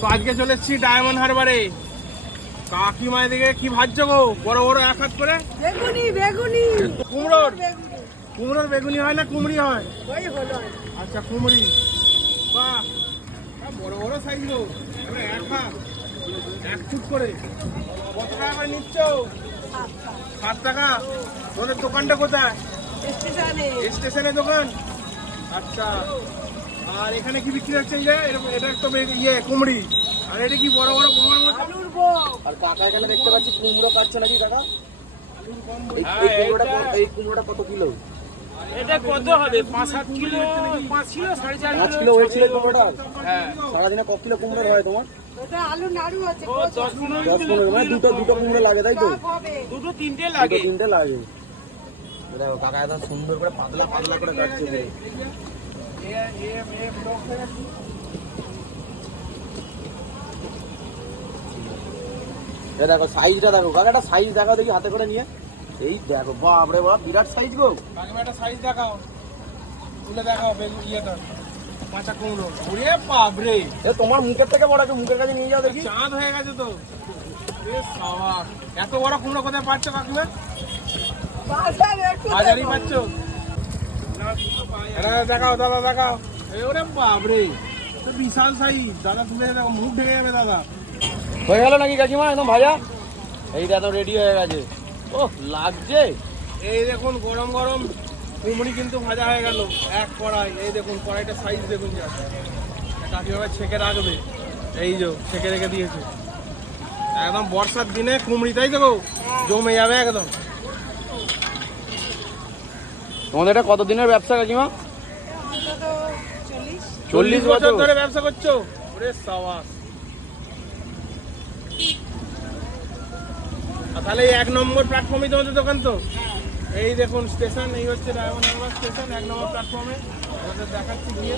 তো আজকে চলে এসেছি ডায়মন্ড হারবারে। কাকিমা দিকে কি ভাজছো গো? বড় বড় এক হাত করে বেগুনি বেগুনি কুমড়োর বেগুনি হয় না কুমড়ি হয়? ওই হলো। আচ্ছা কুমড়ি, বাহ বড় বড় সাইজ গো, এক হাত এক ফুট করে। কত টাকা করে নিচ্ছ? 7 টাকা। তোদের দোকানটা কোথায়? স্টেশনে দোকান। আচ্ছা, আর এখানে কি বিক্রি হচ্ছে? এটা একটা ইয়ে কুমড়ি, আর এটা কি বড় বড় বোমার মতো? আর কাকা এখানে দেখতে পাচ্ছি কুমড়ো কাটছে নাকি কাকা? এই কুমড়োটা কত কিলো? এটা কত হবে? 5-7 কিলো, 5 কিলো, 4.5 5 কিলো হয়েছিল কুমড়োটা? হ্যাঁ। সারাদিনে কত কিলো কুমড়ো হয় তোমার? ওটা আলু নাড়ু আছে 10-15, মানে দুটো কুমড়ো লাগে তাই তো? দুটো তিনটে লাগে। তিনটে লাগে। দেখো কাকা এত সুন্দর করে পাতলা পাতলা করে কাটছে। দেখো সাইজটা দেখো কাকাটা, সাইজ দেখাও দেখি হাতে করে নিয়ে। এই দেখো বাপরে বাপ, বিরাট সাইজ গো। কাকিমা একটা সাইজ দেখাও, তুলে দেখাও ইয়েটা, কাঁচা কুমড়ো। ওরে বাপরে, এ তোমার মুখের থেকে বড়, একটু মুখের কাছে নিয়ে যাও দেখি। চাঁদ হয়ে গেছে তো। এত বড় কুমড়ো কোথায় পাচ্ছ কাকিমা? বাজারই পাচ্ছ? দেখাও দাদা, দেখাও। ওরে বাপরে, তো বিশাল সাইজ। দাদা তুলে দেখো, মুখ ঢেকে যাবে দাদা। হয়ে গেল নাকি কাকিমা একদম ভাজা? এইটা তো রেডি হয়ে গেছে। ও লাগছে। এই দেখুন গরম গরম কুমড়ি কিন্তু ভাজা হয়ে গেল এক কড়াই। এই দেখুন কড়াইটা সাইজ দেখুন, যা কাকিভাবে ছেঁকে রাখবে। এই যে ছেঁকে রেখে দিয়েছে। একদম বর্ষার দিনে কুমড়ি, তাই তো জমে যাবে একদম। তোমাদের এটা কতদিনের ব্যবসা কাকিমা? 40 বছর ধরে ব্যবসা করছো? ওরে সাবাস। তাহলে এই 1 নম্বর প্ল্যাটফর্মে তোমাদের দোকান তো? এই দেখুন স্টেশন, এই হচ্ছে ডায়মন্ড হারবার স্টেশন, 1 নম্বর প্ল্যাটফর্মে। আমাদের দেখাচ্ছি গিয়ে।